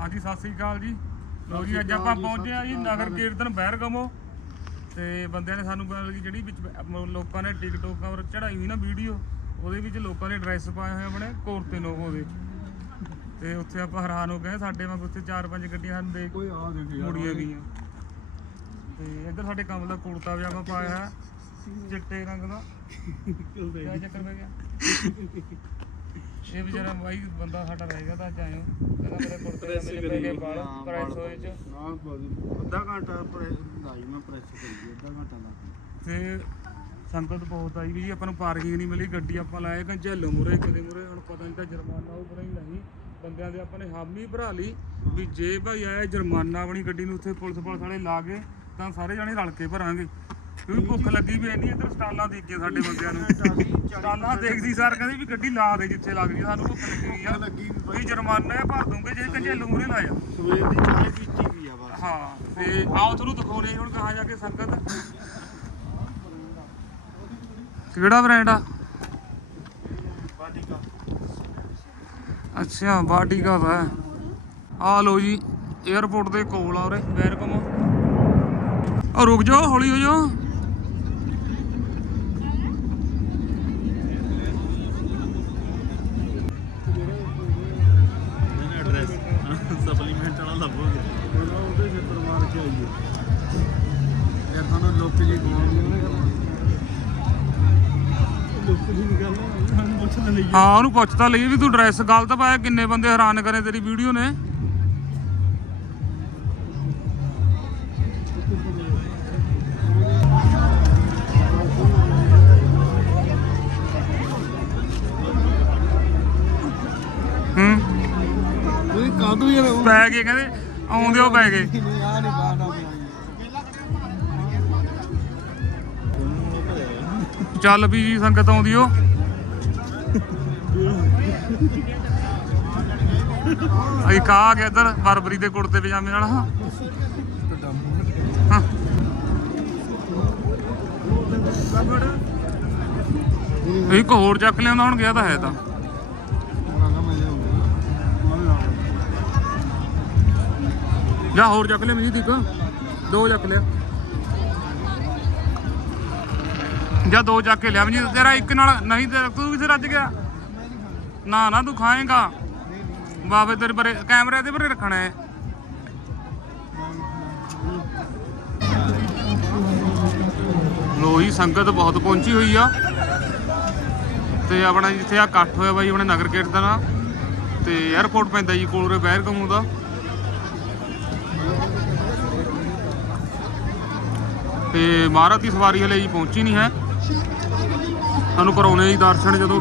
ਹਾਂਜੀ ਸਤਿ ਸ੍ਰੀ ਅਕਾਲ ਜੀ। ਲੋ ਜੀ ਅੱਜ ਆਪਾਂ ਪਹੁੰਚੇ ਆ ਜੀ ਨਗਰ ਕੀਰਤਨ ਬਹਿਰਗਮੋ। ਤੇ ਬੰਦਿਆਂ ਨੇ ਸਾਨੂੰ ਮਤਲਬ ਕਿ ਜਿਹੜੀ ਵਿੱਚ ਲੋਕਾਂ ਨੇ ਟਿਕਟੋਕ ਕਵਰ ਚੜਾਈ ਹੋਈ ਨਾ ਵੀਡੀਓ ਉਹਦੇ ਵਿੱਚ ਲੋਕਾਂ ਨੇ ਡਰੈਸ ਪਾਏ ਹੋਏ ਆਪਣੇ ਕੋਰਤੇ ਲੋਗੋ ਦੇ। ਤੇ ਉੱਥੇ ਆਪਾਂ ਹੈਰਾਨ ਹੋ ਗਏ ਸਾਡੇ ਵਾਂਗ ਉੱਥੇ ਚਾਰ ਪੰਜ ਗੱਡੀਆਂ ਸਾਨੂੰ ਦੇਖ ਕੋਈ ਆ ਦੇਖ ਮੁੜੀਆਂ ਗਈਆਂ। ਤੇ ਇੱਧਰ ਸਾਡੇ ਕੰਮ ਦਾ ਕੁੜਤਾ ਪਜਾਮਾ ਪਾਇਆ ਹੈ ਚਿੱਟੇ ਰੰਗ ਦਾ। ਕਿਆ ਚੱਕਰ ਪੈ ਗਿਆ? ਇਹ ਵਿਚਾਰਾ ਬਾਈ ਬੰਦਾ ਸਾਡਾ ਰਹਿ ਗਿਆ ਤਾਂ ਅੱਜ ਆਇਓ ਕਹਿੰਦਾ ਮੇਰੇ ਕੁੜਤੇ ਦਾ ਮੇਰੇ ਪੈ ਗਏ ਵਾਲ ਪ੍ਰੈਸ ਹੋਏ ਚ। ਨਾ ਬਾਜੀ ਅੱਧਾ ਘੰਟਾ ਪ੍ਰੈਸ ਲਾਈ ਮੈਂ ਪ੍ਰੈਸ ਕਰੀ ਅੱਧਾ ਘੰਟਾ ਲਾ ਤੇ ਸੰਗਤ ਬਹੁਤ ਆਈ ਵੀ ਜੀ ਆਪਾਂ ਨੂੰ ਪਾਰਕਿੰਗ ਨਹੀਂ ਮਿਲੀ ਗੱਡੀ ਆਪਾਂ ਲਾਏ ਕੰਝੇਲੋ ਮੁਰੇ ਕਿਤੇ ਮੁਰੇ ਹੁਣ ਪਤਾ ਨਹੀਂ ਤਾਂ ਜੁਰਮਾਨਾ ਉਹ ਨਹੀਂ ਨਹੀਂ ਬੰਦਿਆਂ ਦੇ ਆਪਾਂ ਨੇ ਹਾਮੀ ਭਰਾ ਲਈ ਵੀ ਜੇ ਭਾਈ ਆਇਆ ਜੁਰਮਾਨਾ ਆਪਣੀ ਗੱਡੀ ਨੂੰ ਉੱਥੇ ਪੁਲਿਸ ਪੁਲਿਸ ਵਾਲੇ ਲਾ ਕੇ ਤਾਂ ਸਾਰੇ ਜਾਣੇ ਰਲ ਕੇ ਭਰਾਂਗੇ। ਕਿਉਂਕਿ ਭੁੱਖ ਲੱਗੀ ਵੀ ਇੰਨੀ ਇੱਧਰ ਸਟਾਲਾਂ ਦੇਖੀਆਂ ਸਾਡੇ ਬੰਦਿਆਂ ਨੂੰ। ਸਟਾਲਾਂ ਦੇਖਦੀ ਸਾਰ ਕਹਿੰਦੇ ਵੀ ਗੱਡੀ ਲਾ ਦੇ ਜਿੱਥੇ ਲੱਗਦੀ ਸਾਨੂੰ ਭੁੱਖ ਲੱਗੀ ਆ। ਵੀ ਵੀ ਜੁਰਮਾਨਾ ਭਰ ਦੂੰਗੇ ਜੇ ਕੰਝੇਲੋ ਮੁਰੇ ਲਾਇਆ। ਸਵੇਰ ਦੀ ਚਾਹ ਪੀਤੀ ਵੀ ਆ ਬਸ। ਹਾਂ ਤੇ ਆਓ ਤੁਹਾਨੂੰ ਦਿਖਾਉਣੇ ਹੁਣ ਕਹਾਂ ਜਾ ਕੇ ਸੰਗਤ। ਕਿਹੜਾ ਬ੍ਰਾਂਡ ਆ? ਬਾਟੀਕਾ ਅੱਛਾ ਬਾਟੀਕਾ ਦਾ। ਆ ਲੋ ਜੀ 에어ਪੋਰਟ ਦੇ ਕੋਲ ਆ ਉਰੇ ਵੈਰਕਮ ਆ ਰੁਕ ਜਾਓ ਹੌਲੀ ਹੋ ਜਾਓ। ਪੁੱਛ ਹਾਂ ਉਹਨੂੰ ਪੁੱਛਤਾ ਲਈ ਵੀ ਤੂੰ ਡਰੈਸ ਗਲਤ ਪਾਇਆ ਕਿੰਨੇ ਬੰਦੇ ਹੈਰਾਨ ਕਰੇ ਤੇਰੀ ਵੀਡੀਓ ਨੇ। ਹੂੰ? ਕਾਹਦੋਂ ਯਾਰ ਪੈ ਗਏ ਕਹਿੰਦੇ ਆਉਂਦੇ ਉਹ ਪੈ ਗਏ। ਨਹੀਂ ਆ ਨਹੀਂ ਬਾਹਰ ਚੱਲ ਵੀ ਜੀ ਸੰਗਤ ਆਉਂਦੀ ਓ। ਅਈ ਕਾ ਆ ਗਿਆ ਇੱਧਰ, ਬਰਬਰੀ ਦੇ ਕੁੜਤੇ ਪਜਾਮੇ ਨਾਲ, ਹਾਂ। ਇੱਕ ਹੋਰ ਚੱਕ ਲਿਆਉਂਦਾ, ਹੁਣ ਗਿਆ ਤਾਂ ਹੈ ਤਾਂ। ਜਾਂ ਹੋਰ ਚੱਕ ਲਿਆ ਮਜੀਦ ਇੱਕ। ਦੋ ਚੱਕ ਲਿਆ। ਜਾਂ ਦੋ ਚੱਕ ਕੇ ਲਿਆ ਮਜੀਦ ਤੇਰਾ ਇੱਕ ਨਾਲ, ਨਹੀਂ ਤੂੰ ਵੀ ਕਿੱਥੇ ਰੱਜ ਗਿਆ। ਨਾ ਨਾ ਤੂੰ ਖਾਏਗਾ। ਬਾਬੇ ਤੇਰੇ ਪਰੇ, ਕੈਮਰੇ ਦੇ ਪਰੇ ਰੱਖਣਾ ਹੈ। ਲੋ ਸੰਗਤ ਬਹੁਤ ਪਹੁੰਚੀ ਹੋਈ ਆ। ਤੇ ਆਪਣਾ ਜਿੱਥੇ ਆ ਇਕੱਠ ਹੋਇਆ ਬਾਈ, ਆਪਣੇ ਨਗਰ ਕੀਰਤਨ ਆ ਤੇ 에어ਪੋਰਟ ਪੈਂਦਾ ਜੀ ਕੋਲਰੇ ਬਹਿਰ ਕਮੂ ਦਾ ਤੇ ਮਹਾਰਾਜ ਦੀ ਸਵਾਰੀ ਹਲੇ ਜੀ ਪਹੁੰਚੀ ਨਹੀਂ ਹੈ। ਸਾਨੂੰ ਕਰਾਉਣੇ ਜੀ ਦਰਸ਼ਨ ਜਦੋਂ।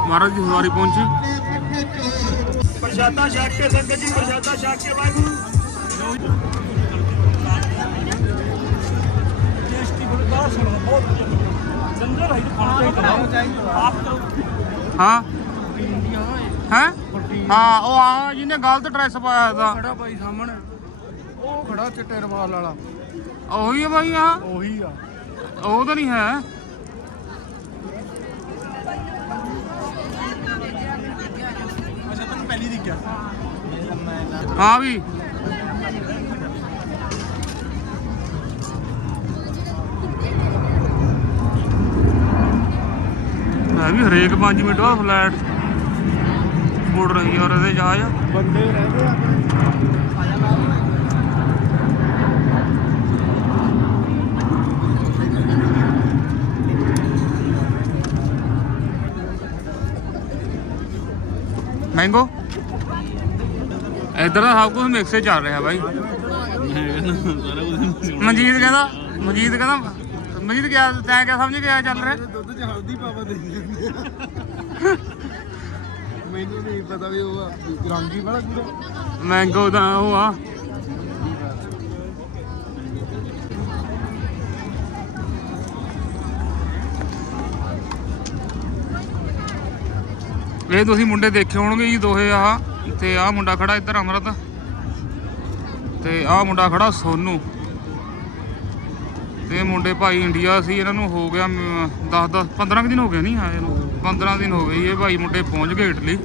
ਮਹਾਰਾਜ ਦੀ ਸਵਾਰੀ ਪਹੁੰਚੀ ਪ੍ਰਸ਼ਾਦਾ ਛਕ ਕੇ ਸੰਗਤ ਜੀ ਪ੍ਰਸ਼ਾਦਾ ਛਕ ਕੇ ਵਾਹਿਗੁਰੂ ਹਾਂ ਹੈ ਹਾਂ ਉਹ ਆ ਜਿਹਨੇ ਗਲਤ ਡਰੈਸ ਪਾਇਆ ਦਾ ਖੜਾ ਭਾਈ ਸਾਹਮਣੇ ਉਹ ਖੜਾ ਚਿੱਟੇ ਰਵਾਲ ਵਾਲਾ ਉਹੀ ਹੈ ਬਾਈ ਆ ਉਹੀ ਆ ਉਹ ਤਾਂ ਨਹੀਂ ਹੈ ਅੱਛਾ ਤੈਨੂੰ ਪਹਿਲੀ ਦਿਖਿਆ ਹਾਂ ਵੀ। ਮੈਂ ਵੀ ਹਰੇਕ 5 ਮਿੰਟ ਬਾਅਦ ਫਲੈਟ। ਮੁੜ ਰਹੀ ਔਰ ਇਹਦੇ ਜਹਾਜ਼ ਬੰਦੇ ਰਹਿੰਦੇ ਆ। ਮੈਂਗੋ ਇਧਰ ਦਾ ਸਭ ਕੁਝ ਮਿਕਸ ਹੀ ਚੱਲ ਰਿਹਾ ਬਾਈ ਮੈਂ ਕਹਿੰਦਾ ਸਾਰਾ ਕੁਝ ਮਨਜੀਤ ਕਹਿੰਦਾ ਮਨਜੀਤ ਕਹਿੰਦਾ ਮਨਜੀਤ ਕਿਆ ਤੈਂ ਕਿਆ ਸਮਝ ਗਿਆ ਚੱਲ ਰਿਹਾ ਦੁੱਧ 'ਚ ਹਲਦੀ ਪਾਵਾ ਦੇ ਦਿੰਦੇ ਆ। ਮੈਨੂੰ ਨਹੀਂ ਪਤਾ ਵੀ ਉਹ ਆ, ਰੰਗੀ ਵਾਲਾ ਪੂਰਾ ਮੈਂਗੋ ਦਾ ਉਹ ਆ ਇਹ ਤੁਸੀਂ ਮੁੰਡੇ ਦੇਖੇ ਹੋਣਗੇ ਜੀ ਦੋਹੇ ਆਹ ਤੇ ਆਹ ਮੁੰਡਾ ਖੜਾ ਇੱਧਰ ਅਮਰਤ। ਤੇ ਆਹ ਮੁੰਡਾ ਖੜਾ ਸੋਨੂ। ਤੇ ਮੁੰਡੇ ਭਾਈ ਇੰਡੀਆ ਸੀ ਇਹਨਾਂ ਨੂੰ ਹੋ ਗਿਆ 10 10 15 ਦਿਨ ਹੋ ਗਏ ਨਹੀਂ ਆਏ ਨੂੰ। 15 ਦਿਨ ਹੋ ਗਏ ਜੀ, ਇਹ ਭਾਈ ਮੁੰਡੇ ਪਹੁੰਚ ਗਏ ਇਟਲੀ।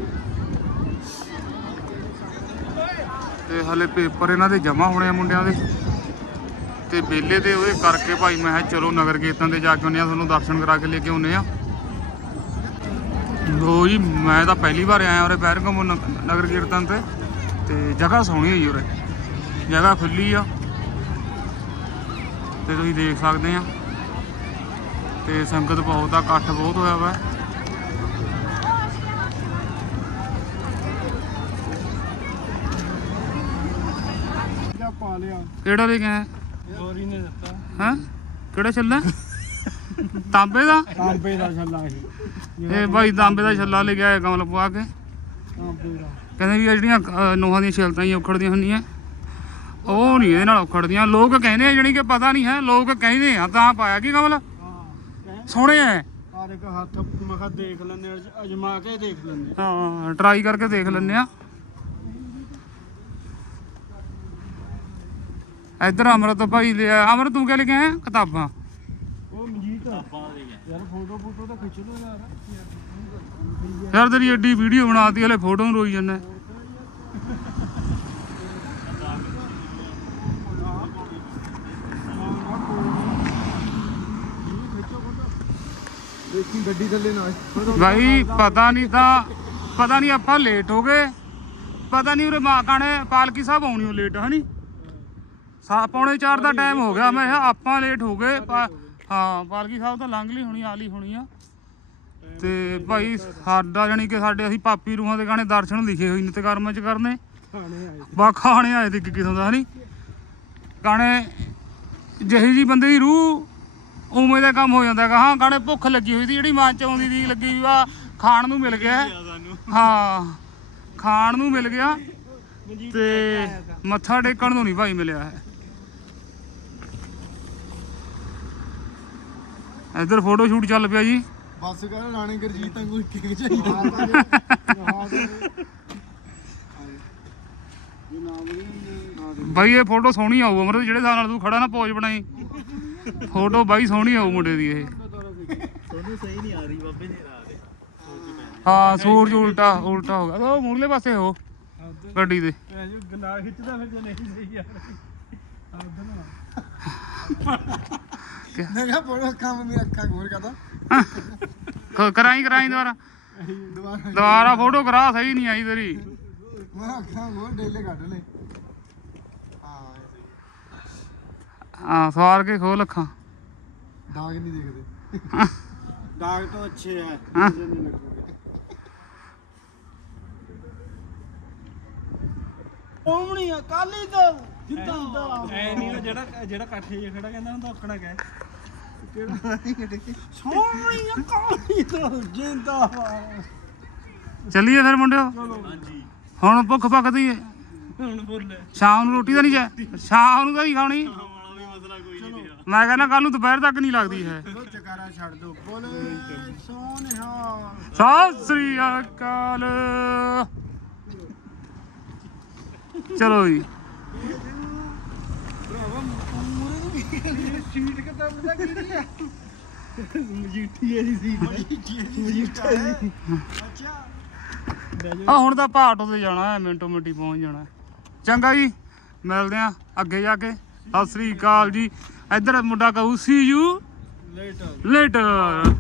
ਤੇ ਹਲੇ ਪੇਪਰ ਇਹਨਾਂ ਦੇ ਜਮਾ ਹੋਣੇ ਆ ਮੁੰਡਿਆਂ ਦੇ। ਤੇ ਬੇਲੇ ਦੇ ਉਹਦੇ ਕਰਕੇ ਭਾਈ ਮੈਂ ਕਿਹਾ ਚਲੋ ਨਗਰ ਕੀਰਤਨ ਤੇ ਜਾ ਕੇ ਆਉਂਦੇ ਆ ਤੁਹਾਨੂੰ ਦਰਸ਼ਨ ਕਰਾ ਕੇ ਲੈ ਕੇ ਆਉਂਦੇ ਆ ਲੋ ਜੀ ਮੈਂ ਤਾਂ ਪਹਿਲੀ ਵਾਰ ਆਇਆ ਉਰੇ ਪੈਰਗਮ ਨਗਰ ਕੀਰਤਨ ਤੇ। ਤੇ ਜਗ੍ਹਾ ਸੋਹਣੀ ਹੈ ਜੀ ਉਰੇ। ਜਗ੍ਹਾ ਖੁੱਲੀ ਆ। ਤੇ ਤੁਸੀਂ ਦੇਖ ਸਕਦੇ ਆ। ਤੇ ਸੰਗਤ ਬਹੁਤ ਆ ਇਕੱਠ ਬਹੁਤ ਹੋਇਆ ਵਾ। ਜਾਂ ਪਾ ਲਿਆ ਕਿਹੜਾ ਲੈ ਕੇ ਆਇਆ? ਗੋਰੀ ਨੇ ਦਿੱਤਾ। ਹਾਂ? ਕਿਹੜਾ ਛੱਲਾ? ਤਾਂਬੇ ਦਾ? ਤਾਂਬੇ ਦਾ ਛੱਲਾ ਇਹ। ਇਹ ਭਾਈ ਤਾਂਬੇ ਦਾ ਛੱਲਾ ਲੈ ਕੇ ਆਇਆ ਕਮਲ ਪਵਾ ਕੇ। ਦਾ। ਕਹਿੰਦੇ ਵੀ ਇਹ ਜਿਹੜੀਆਂ ਅਹ, ਨੋਹਾਂ ਦੀਆਂ ਛਿਲਤਾਂ ਹੀ ਉਖੜਦੀਆਂ ਹੁੰਦੀਆਂ। ਉਹ ਨਹੀਂ ਇਹਦੇ ਨਾਲ ਉਖੜਦੀਆਂ। ਲੋਕ ਕਹਿੰਦੇ ਆ ਜਾਣੀ ਕਿ ਪਤਾ ਨਹੀਂ ਹੈ ਲੋਕ ਕਹਿੰਦੇ ਆ ਤਾਂ ਪਾਇਆ ਕੀ ਕਮਲ? ਹਾਂ। ਸੋਹਣੇ ਆ। ਆਰ ਇੱਕ ਹੱਥ ਮਖਾ ਦੇਖ ਲੈਂਦੇ ਅਜਮਾ ਕੇ ਦੇਖ ਲੈਂਦੇ। ਹਾਂ ਟਰਾਈ ਕਰਕੇ ਦੇਖ ਲੈਂਦੇ ਆ। ਇੱਧਰ ਅਮਰਤ ਭਾਈ ਲਿਆ ਅਮਰ ਤੂੰ ਕਿਹ ਲੈ ਕੇ ਆਇਆ? ਕਿਤਾਬਾਂ। ਉਹ ਮਨਜੀਤ। ਯਾਰ ਫੋਟੋ ਫੋਟੋ ਤਾਂ ਖਿੱਚ ਲੋ ਯਾਰ। ਯਾਰ ਤੇਰੀ ਐਡੀ ਵੀਡੀਓ ਬਣਾਤੀ ਹਲੇ ਫੋਟੋ ਨੂੰ ਰੋਈ ਜਾਂਦਾ। ਗੱਡੀ ਥੱਲੇ ਨਾ। ਭਾਈ ਪਤਾ ਨਹੀਂ ਤਾਂ ਪਤਾ ਨਹੀਂ ਆਪਾਂ ਲੇਟ ਹੋ ਗਏ। ਪਤਾ ਨਹੀਂ ਉਰੇ ਮਾਂ ਕਾਣੇ ਪਾਲਕੀ ਸਾਹਿਬ ਆਉਣੀ ਉਹ ਲੇਟ ਹਨੀ ਸਾ ਪੌਣੇ 4 ਦਾ ਟਾਈਮ ਹੋ ਗਿਆ ਮੈਂ ਕਿਹਾ ਆਪਾਂ ਲੇਟ ਹੋ ਗਏ ਹਾਂ ਪਾਲਕੀ ਸਾਹਿਬ ਤਾਂ ਲੰਘ ਲਈ ਹੋਣੀ ਆ ਲਈ ਹੋਣੀ ਆ। ਤੇ ਭਾਈ ਸਾਡਾ ਜਾਨੀ ਕਿ ਸਾਡੇ ਅਸੀਂ ਪਾਪੀ ਰੂਹਾਂ ਦੇ ਗਾਣੇ ਦਰਸ਼ਨ ਲਿਖੇ ਹੋਏ ਨੇ ਤੇ ਕਰਮਾਂ ਚ ਕਰਨੇ। ਬਾ ਖਾਣੇ ਆਏ ਤੇ ਕਿਸਮ ਦਾ ਹਨੀ? ਗਾਣੇ ਜਿਹੀ ਜੀ ਬੰਦੇ ਦੀ ਰੂਹ ਉਵੇਂ ਦਾ ਕੰਮ ਹੋ ਜਾਂਦਾ ਹਾਂ ਗਾਣੇ ਭੁੱਖ ਲੱਗੀ ਹੋਈ ਸੀ ਜਿਹੜੀ ਮਨ ਚ ਆਉਂਦੀ ਦੀ ਲੱਗੀ ਵੀ ਆ ਖਾਣ ਨੂੰ ਮਿਲ ਗਿਆ। ਹਾਂ ਖਾਣ ਨੂੰ ਮਿਲ ਗਿਆ। ਤੇ ਮੱਥਾ ਟੇਕਣ ਨੂੰ ਨਹੀਂ ਭਾਈ ਮਿਲਿਆ ਹੈ। ਇੱਧਰ ਫੋਟੋ ਸ਼ੂਟ ਚੱਲ ਪਿਆ ਜੀ। ਬਸ ਕਰ ਰਾਣੀ ਗਰਜੀਤ ਵਾਂਗੂ ਇੱਕ ਇੱਕ ਚਾਹੀਦਾ ਬਾਈ ਇਹ ਫੋਟੋ ਸੋਹਣੀ ਆਊ ਅਮਰ ਜਿਹੜੇ ਹਿਸਾਬ ਨਾਲ ਤੂੰ ਖੜਾ ਨਾ ਪੋਜ ਬਣਾਈ। ਫੋਟੋ ਬਾਈ ਸੋਹਣੀ ਆਊ ਮੁੰਡੇ ਦੀ ਇਹ। ਤੁਹਾਨੂੰ ਸਹੀ ਨਹੀਂ ਆ ਰਹੀ ਬਾਬੇ ਨੇ ਆ ਰਹੇ ਹਾਂ ਸੂਰਜ ਉਲਟਾ ਉਲਟਾ ਹੋ ਗਿਆ। ਉਹ ਮੂਰਲੇ ਪਾਸੇ ਹੋ ਗੱਡੀ ਦੇ। ਜੋ ਗਨਾਹ ਖਿੱਚਦਾ ਫਿਰ ਜੇ ਨਹੀਂ ਸਹੀ ਯਾਰ ਮੈਂ ਕਿਹਾ ਬੜਾ ਕੰਮ ਮੇਰਾ ਅੱਖਾਂ ਘੋਰ ਕਰਦਾ ਕ- ਕਰਾਈ ਕਰਾਈ ਦੁਬਾਰਾ। ਦੁਬਾਰਾ। ਦੁਬਾਰਾ ਫੋਟੋ ਕਰਾ ਸਹੀ ਨਹੀਂ ਆਈ ਤੇਰੀ। ਮੈਂ ਅੱਖਾਂ ਘੋਰ ਡੇਲੇ ਕੱਢ ਲੈ। ਹਾਂ ਹਾਂ ਸਵਾਰ ਕੇ ਖੋਲ ਅੱਖਾਂ। ਦਾਗ ਨਹੀਂ ਦੇਖਦੇ। ਦਾਗ ਤਾਂ ਅੱਛੇ ਹੈ। ਨਜ਼ਰ ਨਹੀਂ ਲੱਗੂਗੇ। ਓਮਣੀ ਅਕਾਲੀ ਦਲ। ਜਿੱਦਾਂ ਐ ਨਹੀਂ ਉਹ ਜਿਹੜਾ ਜਿਹੜਾ ਇਕੱਠੇ ਜਿਹਾ ਖੜਾ ਕਹਿੰਦਾ ਉਹਨੂੰ ਤਾਂ ਔਕਣਾ ਕਹਿ। ਸੋਹਣੀ ਅਕਾਲੀ ਦਲ ਜਿੰਦਾਬਾਦ ਚੱਲੀਏ ਫਿਰ ਮੁੰਡਿਓ? ਹਾਂਜੀ। ਹੁਣ ਭੁੱਖ ਪੱਕਦੀ ਹੈ ਹੁਣ ਬੋਲੇ ਸ਼ਾਮ ਨੂੰ ਰੋਟੀ ਤਾਂ ਨਹੀਂ ਜਾ ਸ਼ਾਮ ਨੂੰ ਤਾਂ ਨਹੀਂ ਖਾਣੀ? ਮਾਣਾ ਵੀ ਮਸਲਾ ਕੋਈ ਨਹੀਂ ਰਿਹਾ। ਮੈਂ ਕਹਿੰਦਾ ਕੱਲ ਨੂੰ ਦੁਪਹਿਰ ਤੱਕ ਨਹੀਂ ਲੱਗਦੀ ਹੈ। ਉਹ ਚਕਾਰਾ ਛੱਡ ਦੋ। ਬੋਲੇ ਸੋਨਿਹਾ। ਸਤਿ ਸ੍ਰੀ ਅਕਾਲ। ਚਲੋ ਜੀ। ਭਰਾਵਾ ਪੂਰੇ ਨੂੰ ਸੀਟ ਕਿਦਾਂ ਪਤਾ ਕਿਹਦੀ ਆ ਮਜੀਠੀ ਹੈ ਸੀ ਮਜੀਠੀ ਅੱਛਾ ਆ ਹੁਣ ਤਾਂ ਭਾਟੋ ਤੇ ਜਾਣਾ ਹੈ ਮਿੰਟੋ ਮਿੰਟੀ ਪਹੁੰਚ ਜਾਣਾ ਚੰਗਾ ਜੀ ਮਿਲਦੇ ਆ ਅੱਗੇ ਜਾ ਕੇ ਸਤਿ ਸ੍ਰੀ ਅਕਾਲ ਜੀ ਇੱਧਰ ਮੁੰਡਾ ਕਹੂ ਸੀ ਯੂ ਲੇਟਰ ਲੇਟਰ